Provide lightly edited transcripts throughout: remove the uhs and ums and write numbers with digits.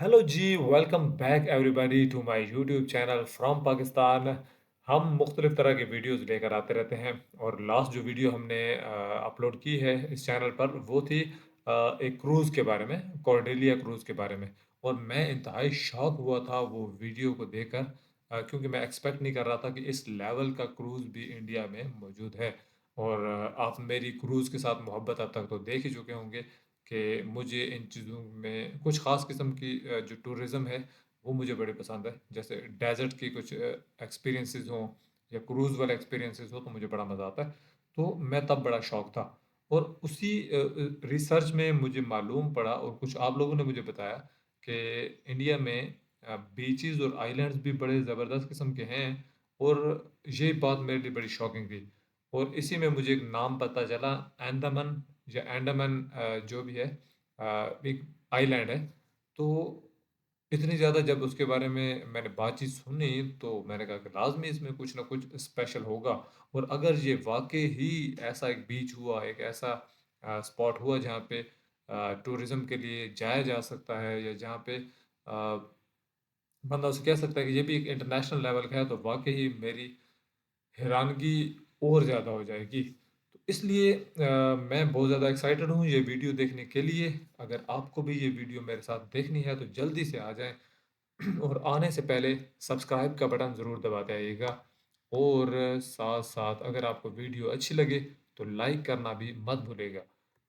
Hello ji, welcome back everybody to my YouTube channel from Pakistan. हम मुख्तलिफ तरह के वीडियोस लेकर आते रहते हैं और लास्ट जो वीडियो हमने अपलोड की है इस चैनल पर वो थी एक क्रूज़ के बारे में, कॉर्डेलिया क्रूज़ के बारे में। और मैं इंतहाई शॉक हुआ था वो वीडियो को देखकर, क्योंकि मैं एक्सपेक्ट नहीं कर रहा था कि इस लेवल का क्रूज़ भी इंडिया में मौजूद है। और आप मेरी क्रूज़ के साथ मोहब्बत अब तक तो देख ही चुके होंगे कि मुझे इन चीज़ों में कुछ ख़ास किस्म की जो टूरिज़्म है वो मुझे बड़ी पसंद है। जैसे डेज़र्ट की कुछ एक्सपीरियंसेस हों या क्रूज़ वाले एक्सपीरियंसेस हो तो मुझे बड़ा मज़ा आता है। तो मैं तब बड़ा शौक था और उसी रिसर्च में मुझे मालूम पड़ा और कुछ आप लोगों ने मुझे बताया कि इंडिया में बीचेस और आइलैंड्स भी बड़े ज़बरदस्त किस्म के हैं। और ये बात मेरे लिए बड़ी शॉकिंग थी। और इसी में मुझे एक नाम पता चला, अंडमान या अंडमान, जो भी है, एक आइलैंड है। तो इतनी ज़्यादा जब उसके बारे में मैंने बातचीत सुनी तो मैंने कहा कि लाजमी इसमें कुछ ना कुछ स्पेशल होगा। और अगर ये वाकई ही ऐसा एक बीच हुआ, एक ऐसा स्पॉट हुआ जहाँ पे टूरिज़्म के लिए जाया जा सकता है या जहाँ पे बंदा उसे कह सकता है कि ये भी एक इंटरनेशनल लेवल का है, तो वाकई ही मेरी हैरानगी और ज़्यादा हो जाएगी। तो इसलिए मैं बहुत ज़्यादा एक्साइटेड हूँ ये वीडियो देखने के लिए। अगर आपको भी ये वीडियो मेरे साथ देखनी है तो जल्दी से आ जाएँ और आने से पहले सब्सक्राइब का बटन ज़रूर दबाते आइएगा। और साथ-साथ अगर आपको वीडियो अच्छी लगे तो लाइक करना भी मत भूलिएगा।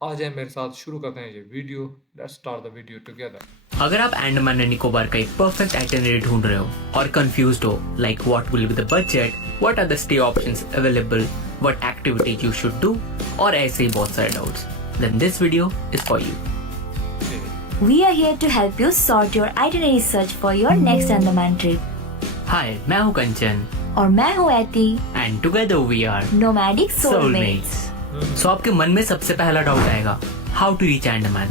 आ जाएँ मेरे साथ, शुरू करते हैं ये video. Let's start the video together. अगर आप अंडमान एंड निकोबार का एक परफेक्ट आइटिनरी ढूंढ रहे हो और कंफ्यूज्ड हो like what will be the budget, what are the stay options available, what activities you should do और ऐसे ही बहुत सारे doubts, then this video is for you. We are here to help you sort your itinerary search for your next Andaman trip. हाय, मैं हूँ कंचन और मैं हूँ Aiti, and together we are Nomadic Soulmates. So आपके मन में सबसे पहला डाउट आएगा, how to reach Andaman?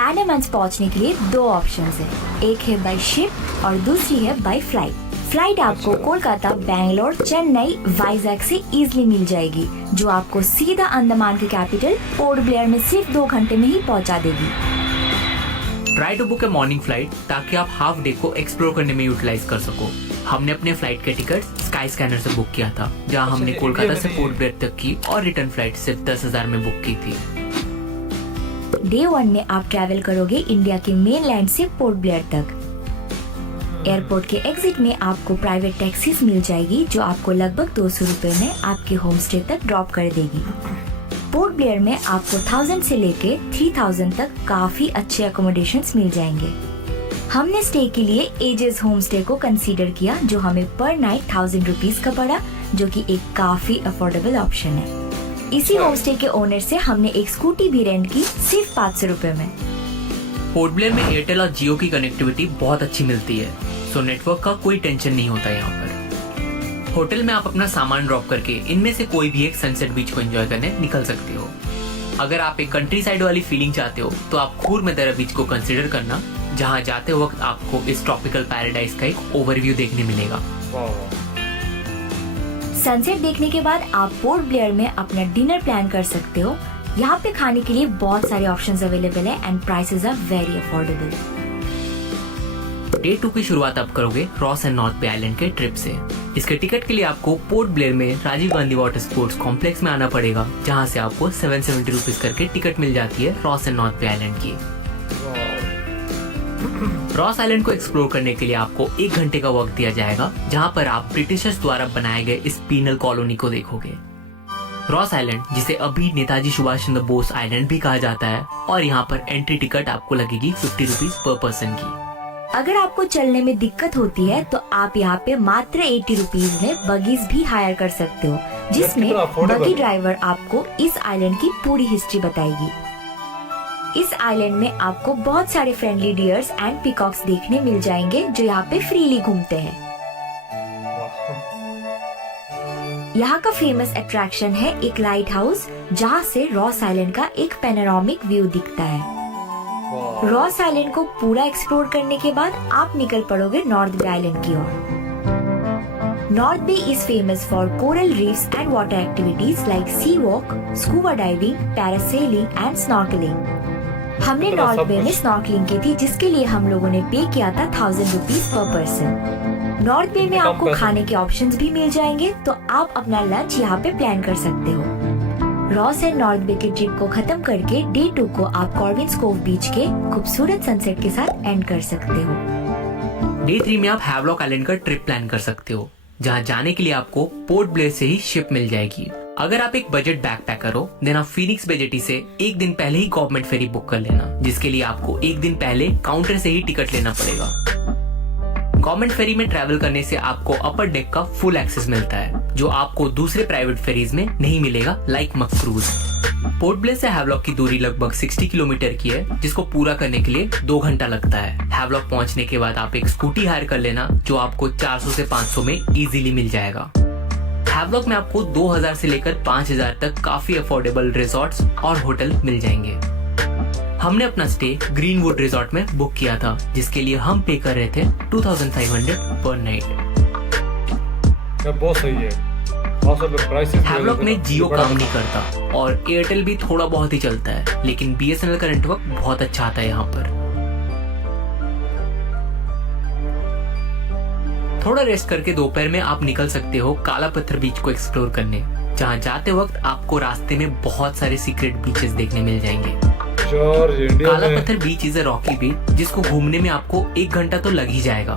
Andaman पहुँचने के लिए दो ऑप्शंस हैं, एक है बाय शिप और दूसरी है बाय फ्लाइट। फ्लाइट आपको कोलकाता, बैंगलोर, चेन्नई, वाइजैक से इजीली मिल जाएगी, जो आपको सीधा अंडमान के कैपिटल पोर्ट ब्लेयर में सिर्फ 2 घंटे में ही पहुंचा देगी। Try to book a morning flight ताकि आप हाफ डे को एक्सप्लोर करने में यूटिलाइज कर सको। हमने अपने फ्लाइट के टिकट स्काई स्कैनर से बुक किया था, जहां हमने कोलकाता से पोर्ट ब्लेयर तक की और रिटर्न फ्लाइट सिर्फ 10,000 में बुक की थी। डे 1 में आप ट्रैवल करोगे इंडिया के मेन लैंड से पोर्ट ब्लेयर तक। एयरपोर्ट के एग्जिट में आपको प्राइवेट टैक्सीज मिल जाएगी, जो आपको लगभग 200 रुपए में आपके होम स्टे तक ड्रॉप कर देगी। पोर्ट ब्लेयर में आपको 1000 से लेके 3000 तक काफी अच्छे अकोमोडेशंस मिल जाएंगे। हमने स्टे के लिए एजेस होम स्टे को कंसीडर किया, जो हमें पर नाइट 1000 रुपीज का पड़ा, जो कि एक काफी अफोर्डेबल ऑप्शन है। इसी होम स्टे के ओनर से हमने एक स्कूटी भी रेंट की सिर्फ 500 रुपए में। पोर्ट ब्लेयर में एयरटेल और जियो की कनेक्टिविटी बहुत अच्छी मिलती है, सो नेटवर्क का कोई टेंशन नहीं होता यहाँ पर। होटल में आप अपना सामान ड्रॉप करके इनमें से कोई भी एक सनसेट बीच को एंजॉय करने निकल सकते हो। अगर आप एक कंट्री साइड वाली फीलिंग चाहते हो तो आप खूर मेदरा बीच को कंसीडर करना, जहाँ जाते वक्त आपको इस ट्रॉपिकल पैराडाइज का एक ओवरव्यू देखने मिलेगा। सनसेट देखने के बाद आप पोर्ट ब्लेयर में अपना डिनर प्लान कर सकते हो। यहाँ पे खाने के लिए बहुत सारे ऑप्शंस अवेलेबल है and prices are very affordable. Day 2 की शुरुआत आप करोगे रॉस एंड नॉर्थ बे आइलैंड के ट्रिप से। इसके टिकट के लिए आपको पोर्ट ब्लेयर में Rajiv Gandhi water sports complex में आना पड़ेगा, जहाँ से आपको 770 रुपीज करके टिकट मिल जाती है Ross and North bay island की। रॉस आइलैंड को एक्सप्लोर करने के लिए आपको 1 घंटे का वक्त दिया जाएगा, जहाँ पर आप ब्रिटिशर्स द्वारा बनाए गए इस पीनल कॉलोनी को देखोगे। रॉस आइलैंड, जिसे अभी नेताजी सुभाष चंद्र बोस आइलैंड भी कहा जाता है, और यहाँ पर एंट्री टिकट आपको लगेगी 50 रुपीज पर पर्सन की। अगर आपको चलने में दिक्कत होती है तो आप यहाँ पे मात्र 80 रुपीज में बगीज भी हायर कर सकते हो, जिसमें बगी ड्राइवर आपको इस आइलैंड की पूरी हिस्ट्री बताएगी। इस आइलैंड में आपको बहुत सारे फ्रेंडली डियर्स एंड पीकॉक्स देखने मिल जाएंगे, जो यहाँ पे फ्रीली घूमते हैं। यहाँ का फेमस अट्रैक्शन है एक लाइट हाउस, जहाँ से रॉस आइलैंड का एक पैनोरामिक व्यू दिखता है। रॉस आइलैंड को पूरा एक्सप्लोर करने के बाद आप निकल पड़ोगे नॉर्थ बे आइलैंड की ओर। North Bay is famous for coral reefs and water activities like sea walk, scuba diving, parasailing and snorkelling. हमने इतना नॉर्थ सब बे में कुछ। स्नॉर्कलिंग की थी, जिसके लिए हम लोगों ने पे किया था 1000 रुपीज पर पर्सन। नॉर्थ बे में कम आपको पैसे। खाने के ऑप्शंस भी मिल जाएंगे, तो आप अपना लंच यहाँ पे प्लान कर सकते हो। रॉस एंड नॉर्थ बे की ट्रिप को खत्म करके डे 2 को आप कॉर्विन्स कोव बीच के खूबसूरत सनसेट के साथ एंड कर सकते हो। डे 3 में आप हैवलॉक आइलैंड का ट्रिप प्लान कर सकते हो, जहाँ जाने के लिए आपको पोर्ट ब्लेयर से ही शिप मिल जाएगी। अगर आप एक बजट बैकपैकर हो, देन आप फीनिक्स बे जेटी से एक दिन पहले ही गवर्नमेंट फेरी बुक कर लेना, जिसके लिए आपको एक दिन पहले काउंटर से ही टिकट लेना पड़ेगा। गवर्नमेंट फेरी में ट्रैवल करने से आपको अपर डेक का फुल एक्सेस मिलता है, जो आपको दूसरे प्राइवेट फेरीज में नहीं मिलेगा, लाइक मक्रूज। पोर्ट ब्लेयर से हैवलॉक की दूरी लगभग 60 किलोमीटर की है, जिसको पूरा करने के लिए 2 घंटा लगता है। हैवलॉक पहुंचने के बाद आप एक स्कूटी हायर कर लेना, जो आपको 400 से 500 में इजीली मिल जाएगा। हैवलॉक में आपको 2000 से लेकर 5000 तक काफी अफोर्डेबल रिजॉर्ट्स और होटल मिल जाएंगे। हमने अपना स्टे ग्रीनवुड रिजॉर्ट में बुक किया था, जिसके लिए हम पे कर रहे थे 2500 पर नाइट। बहुत सही है। प्राइसेस हैवलॉक में जियो काम नहीं करता और एयरटेल भी थोड़ा बहुत ही चलता है, लेकिन बीएसएनएल का नेटवर्क बहुत अच्छा आता है यहाँ पर। थोड़ा रेस्ट करके दोपहर में आप निकल सकते हो काला पत्थर बीच को एक्सप्लोर करने, जहाँ जाते वक्त आपको रास्ते में बहुत सारे सीक्रेट बीचेस देखने मिल जाएंगे। जॉर्ज, इंडिया काला में पत्थर बीच इज अ रॉकी बीच, जिसको घूमने में आपको 1 घंटा तो लग ही जाएगा।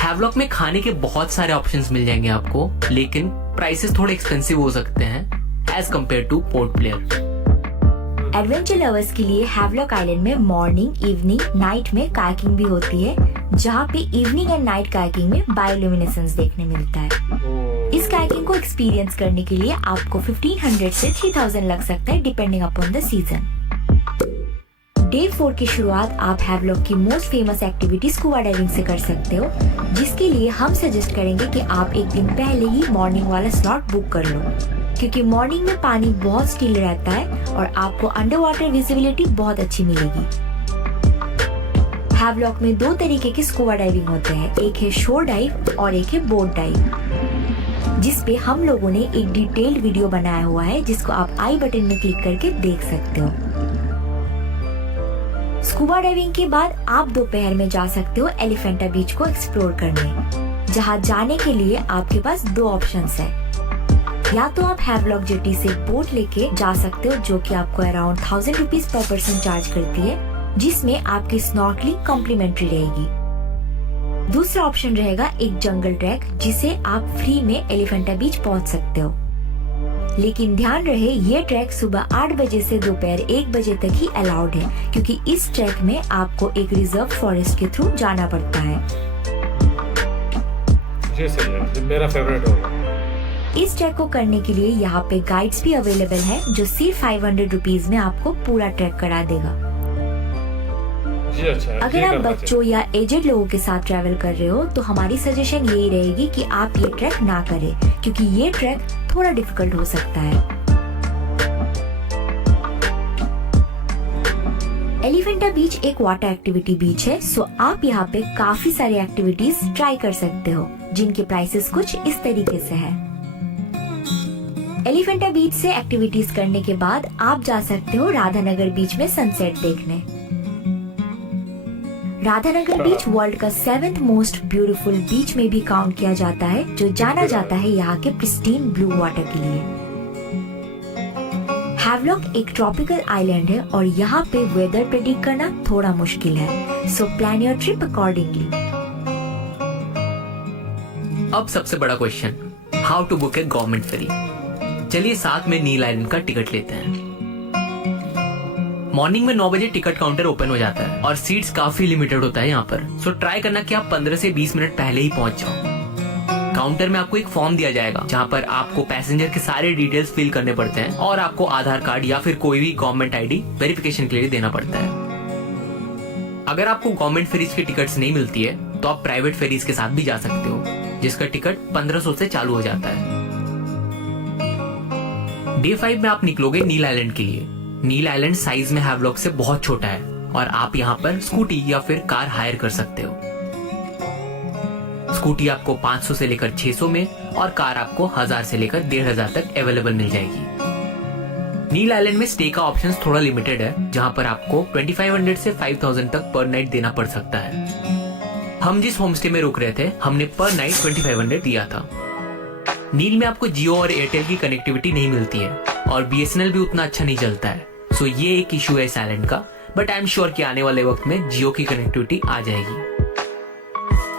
हैवलॉक में खाने के बहुत सारे ऑप्शंस मिल जाएंगे आपको, लेकिन प्राइसेस थोड़े एक्सपेंसिव हो सकते हैं as compared to Port Blair. Adventure lovers के लिए हैवलॉक आइलैंड में मॉर्निंग, इवनिंग, नाइट में कायाकिंग भी होती है, जहाँ पे इवनिंग एंड नाइट कायाकिंग में बायोल्यूमिनेसेंस देखने मिलता है। इस कायाकिंग को एक्सपीरियंस करने के लिए आपको 1500 से 3000 लग सकता है, depending upon the season. Day 4 की शुरुआत आप हैवलॉक की most famous activity scuba diving से कर सकते हो, जिसके लिए हम सजेस्ट करेंगे कि आप एक दिन पहले ही मॉर्निंग वाला स्लॉट बुक कर लो, क्योंकि मॉर्निंग में पानी बहुत स्टिल रहता है और आपको अंडर वाटर विजिबिलिटी बहुत अच्छी मिलेगी। हैवलॉक में 2 तरीके के स्कूबा डाइविंग होते हैं, एक है शोर डाइव और एक है बोट डाइव, जिसपे हम लोगों ने एक डिटेल्ड वीडियो बनाया हुआ है, जिसको आप आई बटन में क्लिक करके देख सकते हो। स्कूबा डाइविंग के बाद आप दोपहर में जा सकते हो एलिफेंटा बीच को एक्सप्लोर करने, जहाँ जाने के लिए आपके पास 2 ऑप्शंस है। या तो आप हैवलॉक जेटी से बोट लेके जा सकते हो, जो कि आपको around 1000 rupees per person charge करती है, जिसमें आपकी स्नॉर्कलिंग कॉम्प्लीमेंट्री रहेगी। दूसरा ऑप्शन रहेगा एक जंगल ट्रैक, जिसे आप फ्री में एलिफेंटा बीच पहुंच सकते हो, लेकिन ध्यान रहे ये ट्रैक सुबह 8 बजे से दोपहर 1 बजे तक ही अलाउड है, क्योंकि इस ट्रैक में आपको एक रिजर्व फॉरेस्ट के थ्रू जाना पड़ता है। ये सही है, ये मेरा फेवरेट होगा। इस ट्रैक को करने के लिए यहाँ पे गाइड्स भी अवेलेबल है, जो सिर्फ 500 रुपीज में आपको पूरा ट्रैक करा देगा। ये अच्छा है, अगर ये आप करना बच्चों या एजेड लोगों के साथ ट्रैवल कर रहे हो, तो हमारी सजेशन यही रहेगी कि आप ये ट्रैक ना करें, क्योंकि ये ट्रैक थोड़ा डिफिकल्ट हो सकता है। एलिफेंटा बीच एक वाटर एक्टिविटी बीच है, सो आप यहाँ पे काफी सारी एक्टिविटीज ट्राई कर सकते हो, जिनके प्राइसेस कुछ इस तरीके से है। एलिफेंटा बीच से एक्टिविटीज करने के बाद आप जा सकते हो राधानगर बीच में सनसेट देखने। राधानगर बीच वर्ल्ड का 7th मोस्ट ब्यूटीफुल बीच में भी काउंट किया जाता है, जो जाना जाता है यहाँ के प्रिस्टीन ब्लू वाटर के लिए। हैवलॉक एक ट्रॉपिकल आइलैंड है और यहाँ पे वेदर प्रेडिक्ट करना थोड़ा मुश्किल है, so plan your trip accordingly. अब सबसे बड़ा question, how to book a government ferry. चलिए साथ में नील आइलैंड का टिकट लेते हैं। मॉर्निंग में 9 बजे टिकट काउंटर ओपन हो जाता है और सीट्स काफी लिमिटेड होता है यहाँ पर, सो ट्राई करना कि आप 15 से 20 मिनट पहले ही पहुंच जाओ। काउंटर में आपको एक फॉर्म दिया जाएगा, जहाँ पर आपको पैसेंजर के सारे डिटेल्स फिल करने पड़ते हैं और आपको आधार कार्ड या फिर कोई भी गवर्नमेंट आईडी वेरिफिकेशन के लिए देना पड़ता है। अगर आपको गवर्नमेंट फेरीज की टिकट्स नहीं मिलती है, तो आप प्राइवेट फेरीज के साथ भी जा सकते हो, जिसका टिकट 1500 से चालू हो जाता है। डे 5 में आप निकलोगे नील आइलैंड के लिए। नील आइलैंड साइज में हैवलॉक से बहुत छोटा है और आप यहाँ पर स्कूटी या फिर कार हायर कर सकते हो। स्कूटी आपको 500 से लेकर 600 में और कार आपको 1000 से लेकर 1500 तक अवेलेबल मिल जाएगी। नील आइलैंड में स्टे का ऑप्शन थोड़ा लिमिटेड है, जहाँ पर आपको 2500 से 5000 तक पर नाइट देना पड़ सकता है। हम जिस होम स्टे में रुक रहे थे हमने पर नाइट 2500 दिया था। नील में आपको जियो और एयरटेल की कनेक्टिविटी नहीं मिलती है और BSNL भी उतना अच्छा नहीं चलता है। सो ये एक इशू है इस आइलैंड का, बट आई एम श्योर कि आने वाले वक्त में जियो की कनेक्टिविटी आ जाएगी।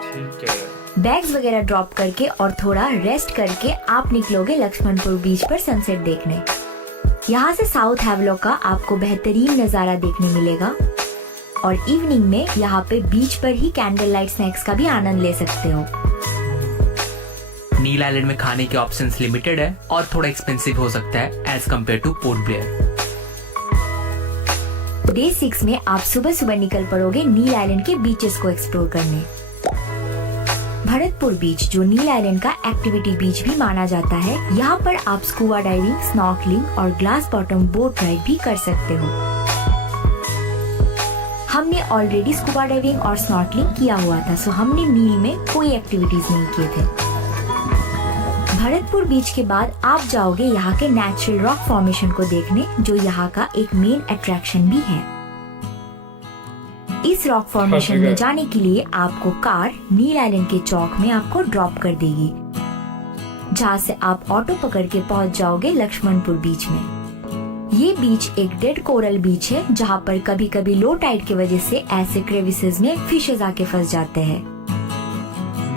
ठीक है। बैग्स वगैरह ड्रॉप करके और थोड़ा रेस्ट करके आप निकलोगे लक्ष्मणपुर बीच पर सनसेट देखने। यहाँ से साउथ हैवलॉक का आपको बेहतरीन नजारा देखने मिलेगा और इवनिंग में यहाँ पे बीच पर ही कैंडल लाइट स्नैक्स का भी आनंद ले सकते हो। नील आइलैंड में खाने के ऑप्शंस लिमिटेड है और थोड़ा एक्सपेंसिव हो सकता है as compared to Port Blair. Day 6 में आप सुबह सुबह निकल पड़ोगे नील आइलैंड के बीचेस को एक्सप्लोर करने। भरतपुर बीच, जो नील आइलैंड का एक्टिविटी बीच भी माना जाता है, यहाँ पर आप स्कूबा डाइविंग, स्नॉर्कलिंग और ग्लास बॉटम बोट राइड भी कर सकते हो। हमने ऑलरेडी स्कूबा डाइविंग और स्नॉर्कलिंग किया हुआ था, सो हमने नील में कोई एक्टिविटीज नहीं किए थे। भरतपुर बीच के बाद आप जाओगे यहाँ के नेचुरल रॉक फॉर्मेशन को देखने, जो यहाँ का एक मेन अट्रैक्शन भी है। इस रॉक फॉर्मेशन में जाने के लिए आपको कार नील आइलैंड के चौक में आपको ड्रॉप कर देगी, जहाँ से आप ऑटो पकड़ के पहुँच जाओगे लक्ष्मणपुर बीच में। ये बीच एक डेड कोरल बीच है, जहाँ पर कभी कभी लो टाइड की वजह से ऐसे क्रेविसेस में फिशेज आके फंस जाते हैं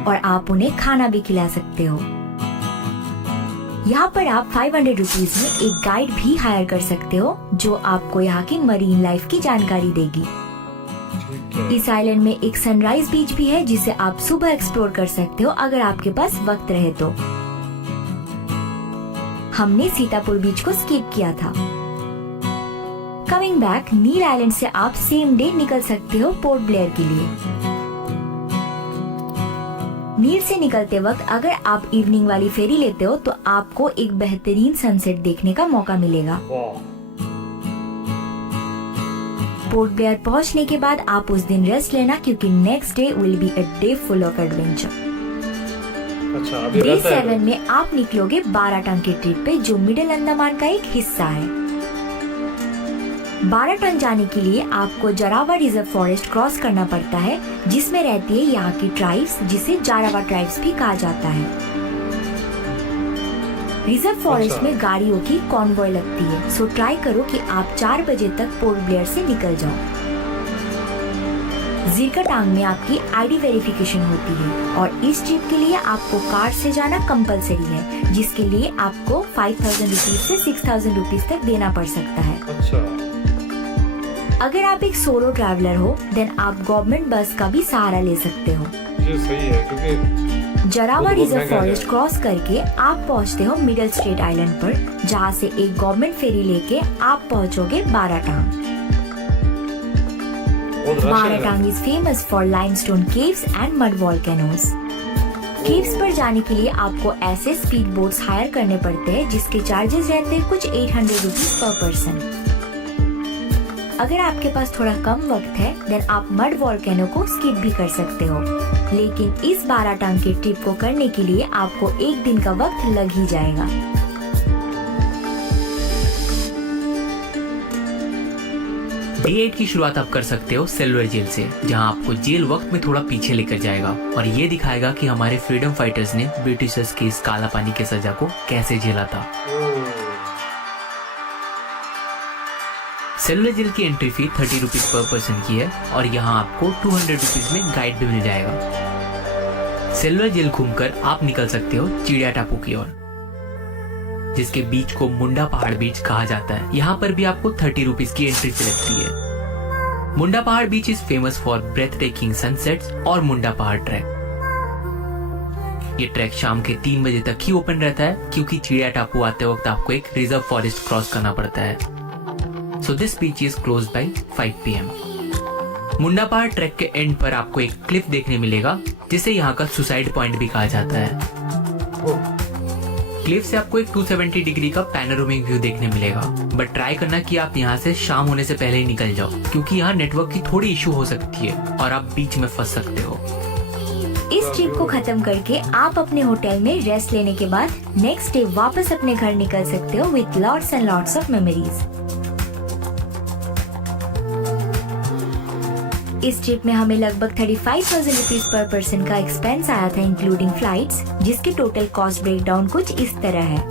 और आप उन्हें खाना भी खिला सकते हो। यहाँ पर आप 500 रुपीज में एक गाइड भी हायर कर सकते हो, जो आपको यहाँ की मरीन लाइफ की जानकारी देगी। इस आइलैंड में एक सनराइज बीच भी है, जिसे आप सुबह एक्सप्लोर कर सकते हो अगर आपके पास वक्त रहे तो। हमने सीतापुर बीच को स्किप किया था। कमिंग बैक, नील आइलैंड से आप सेम डे निकल सकते हो पोर्ट ब्लेयर के लिए। नील से निकलते वक्त अगर आप इवनिंग वाली फेरी लेते हो तो आपको एक बेहतरीन सनसेट देखने का मौका मिलेगा। पोर्ट ब्लेयर पहुंचने के बाद आप उस दिन रेस्ट लेना, क्योंकि next day will be a day full of adventure. अच्छा, अभी डे रहता है 7 में आप निकलोगे बाराटांग के ट्रिप पे, जो मिडिल अंडमान का एक हिस्सा है। बाराटांग जाने के लिए आपको जारावा रिजर्व फॉरेस्ट क्रॉस करना पड़ता है, जिसमें रहती है यहाँ की ट्राइब्स, जिसे जारावा ट्राइब्स भी कहा जाता है। रिजर्व फॉरेस्ट में गाड़ियों की कॉन्वॉय लगती है, सो ट्राई करो कि आप 4 बजे तक पोर्ट ब्लेयर से निकल जाओ। जीरकटांग में आपकी आईडी वेरिफिकेशन होती है और इस ट्रिप के लिए आपको कार से जाना कंपलसरी है, जिसके लिए आपको 5000 रुपीज से 6000 रुपीज तक देना पड़ सकता है। अच्छा। अगर आप एक सोलो ट्रैवलर हो देन आप गवर्नमेंट बस का भी सहारा ले सकते हो। ये सही है, क्योंकि जारावा बहुत रिजर्व महंगा फॉरेस्ट है। क्रॉस करके आप पहुंचते हो मिडल स्ट्रेट आइलैंड पर, जहां से एक गवर्नमेंट फेरी लेके आप पहुंचोगे Baratang. Baratang is famous for limestone caves and mud volcanoes. Caves पर जाने के लिए आपको ऐसे स्पीड बोट्स हायर करने पड़ते हैं, जिसके चार्जेस रहते हैं कुछ 800 रुपीज पर पर्सन। अगर आपके पास थोड़ा कम वक्त है देन आप मड वॉल्केनो को स्किप भी कर सकते हो, लेकिन इस बाराटांग के ट्रिप को करने के लिए आपको 1 दिन का वक्त लग ही जाएगा। डे 8 की शुरुआत आप कर सकते हो सिल्वर जेल से, जहां आपको जेल वक्त में थोड़ा पीछे लेकर जाएगा और ये दिखाएगा कि हमारे फ्रीडम फाइटर्स ने ब्रिटिशर्स की इस काला पानी की सजा को कैसे झेला था। सिल्वर जेल की entry fee 30 rupees per person की है और यहाँ आपको 200 रुपीज में गाइड भी मिल जाएगा। सिल्वर जेल घूमकर आप निकल सकते हो चिड़िया टापू की ओर, जिसके बीच को मुंडा पहाड़ बीच कहा जाता है। यहाँ पर भी आपको 30 रुपीज की एंट्री फी लगती है। Munda Pahar beach is famous for breathtaking sunsets और मुंडा पहाड़ ट्रैक। ये ट्रैक शाम के 3 बजे तक ही ओपन रहता है, क्योंकि चिड़िया टापू आते वक्त आपको एक रिजर्व फॉरेस्ट क्रॉस करना पड़ता है। So this beach is closed by 5 PM. मुंडा पहाड़ ट्रैक के एंड पर आपको एक क्लिफ देखने मिलेगा, जिसे यहाँ का सुसाइड पॉइंट भी कहा जाता है। क्लिफ से आपको एक 270 डिग्री का पैनोरामिक व्यू देखने मिलेगा, बट ट्राई करना कि आप यहाँ से शाम होने से पहले ही निकल जाओ, क्योंकि यहाँ नेटवर्क की थोड़ी इशू हो सकती है और आप बीच में फंस सकते हो। इस ट्रिप को खत्म करके आप अपने होटल में रेस्ट लेने के बाद नेक्स्ट डे वापस अपने घर निकल सकते हो with lots and lots of memories. इस ट्रिप में हमें लगभग 35,000 रुपीज पर पर्सन का एक्सपेंस आया था इंक्लूडिंग फ्लाइट्स, जिसकी टोटल कॉस्ट ब्रेकडाउन कुछ इस तरह है।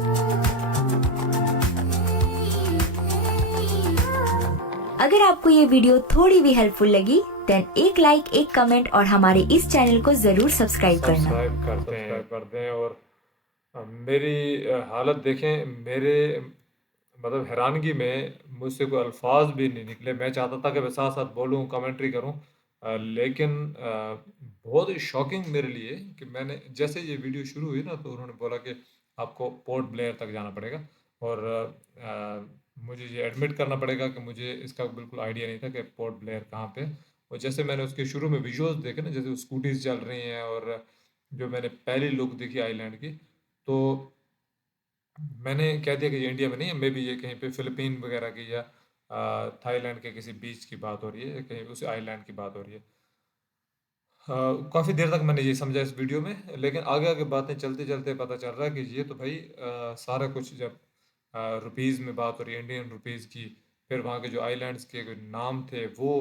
अगर आपको ये वीडियो थोड़ी भी हेल्पफुल लगी देन एक लाइक, एक कमेंट और हमारे इस चैनल को जरूर सब्सक्राइब करना। सब्सक्राइब करते हैं और मेरी हालत देखें, मेरे मतलब हैरानगी में मुझसे कोई अल्फाज भी नहीं निकले। मैं चाहता था कि मैं साथ साथ बोलूं, कमेंट्री करूं, लेकिन बहुत ही शॉकिंग मेरे लिए कि मैंने जैसे ये वीडियो शुरू हुई ना तो उन्होंने बोला कि आपको पोर्ट ब्लेयर तक जाना पड़ेगा और मुझे ये एडमिट करना पड़ेगा कि मुझे इसका बिल्कुल आइडिया नहीं था कि पोर्ट ब्लेयर कहाँ पे। और जैसे मैंने उसके शुरू में विजुअल्स देखे ना, जैसे वो स्कूटीज चल रही हैं और जो मैंने पहली लुक देखी आइलैंड की, तो मैंने कह दिया कि ये इंडिया में नहीं है, मे बी ये कहीं पे फिलिपीन वगैरह की या थाईलैंड के किसी बीच की बात हो रही है, कहीं उस आइलैंड की बात हो रही है। काफ़ी देर तक मैंने ये समझा इस वीडियो में, लेकिन आगे आगे बातें चलते चलते पता चल रहा है कि ये तो भाई सारा कुछ जब रुपीज़ में बात हो रही है, इंडियन रुपीज़ की, फिर वहाँ के जो आइलैंड्स के कोई नाम थे वो,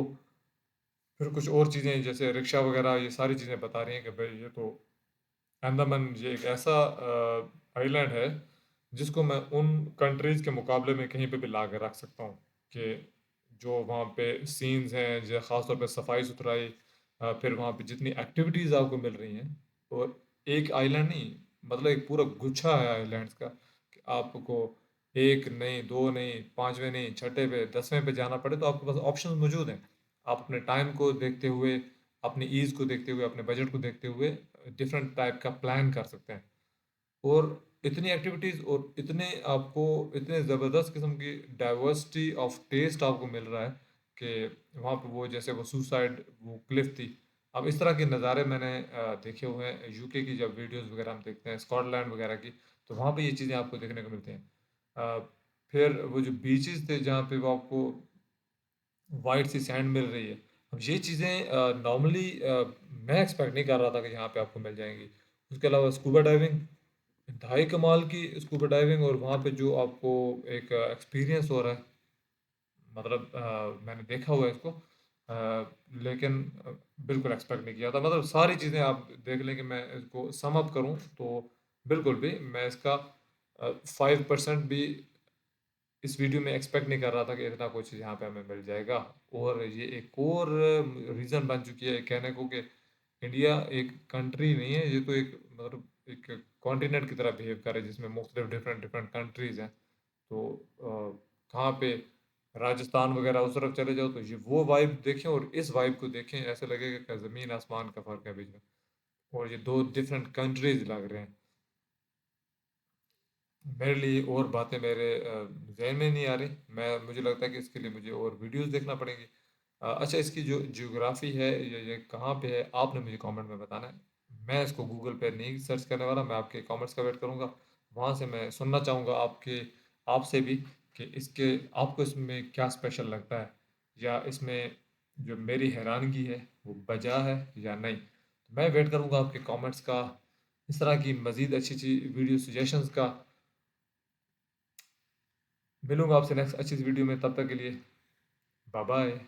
फिर कुछ और चीज़ें जैसे रिक्शा वगैरह, ये सारी चीज़ें बता रही हैं कि भाई ये तो अंडमान, ये एक ऐसा आइलैंड है जिसको मैं उन कंट्रीज़ के मुकाबले में कहीं पे भी ला के रख सकता हूँ कि जो वहाँ पे सीन्स हैं, जो ख़ास तौर पे सफाई सुथराई, फिर वहाँ पे जितनी एक्टिविटीज़ आपको मिल रही हैं, और एक आइलैंड नहीं, मतलब एक पूरा गुच्छा है आइलैंड्स का कि आपको एक नहीं, दो नहीं, पांचवें नहीं, छठे पे, 10वें पे जाना पड़े तो आपके पास ऑप्शन मौजूद हैं। आप अपने टाइम को देखते हुए, अपनी ईज़ को देखते हुए, अपने बजट को देखते हुए डिफरेंट टाइप का प्लान कर सकते हैं। और इतनी एक्टिविटीज़ और इतने आपको इतने ज़बरदस्त किस्म की डाइवर्सिटी ऑफ टेस्ट आपको मिल रहा है कि वहाँ पे वो जैसे वो सुसाइड वो क्लिफ थी। अब इस तरह के नज़ारे मैंने देखे हुए हैं यूके की, जब वीडियोस वगैरह हम देखते हैं स्कॉटलैंड वगैरह की, तो वहाँ पे ये चीज़ें आपको देखने को मिलती हैं। अ, फिर वो जो बीचेस थे जहाँ पे वो आपको वाइट सी सैंड मिल रही है, अब ये चीज़ें नॉर्मली मैं एक्सपेक्ट नहीं कर रहा था कि यहाँ पे आपको मिल जाएंगी। उसके अलावा स्कूबा डाइविंग, इंतहाई कमाल की स्कूबा डाइविंग, और वहाँ पे जो आपको एक एक्सपीरियंस हो रहा है, मतलब मैंने देखा हुआ है इसको, लेकिन बिल्कुल एक्सपेक्ट नहीं किया था। मतलब सारी चीज़ें आप देख लें कि मैं इसको सम अप करूँ तो बिल्कुल भी मैं इसका 5% भी इस वीडियो में एक्सपेक्ट नहीं कर रहा था कि इतना कुछ यहाँ पे हमें मिल जाएगा। और ये एक और रीज़न बन चुकी है कहने को कि इंडिया एक कंट्री नहीं है, ये तो एक मतलब एक कॉन्टिनेंट की तरह बिहेव कर रहा है जिसमें मुख्तलिफ डिफरेंट डिफरेंट कंट्रीज़ हैं। तो कहाँ पे राजस्थान वगैरह उस तरफ चले जाओ तो ये वो वाइब देखें और इस वाइब को देखें, ऐसे लगेगा कि ज़मीन आसमान का फ़र्क है बीच में, और ये दो डिफरेंट कंट्रीज लग रहे हैं। मेरे लिए और बातें मेरे जहन में नहीं आ रही, मैं मुझे लगता है कि इसके लिए मुझे और वीडियोस देखना पड़ेंगी। अच्छा, इसकी जो जियोग्राफी है, ये कहाँ पे है, आपने मुझे कमेंट में बताना है। मैं इसको गूगल पे नहीं सर्च करने वाला, मैं आपके कमेंट्स का वेट करूँगा। वहाँ से मैं सुनना चाहूँगा आपसे भी कि इसके आपको इसमें क्या स्पेशल लगता है, या इसमें जो मेरी हैरानगी है वो बजा है या नहीं। तो मैं वेट करूँगा आपके कमेंट्स का, इस तरह की मज़ीद अच्छी अच्छी वीडियो सजेशंस का। मिलूंगा आपसे नेक्स्ट अच्छी सी वीडियो में, तब तक के लिए बाय बाय।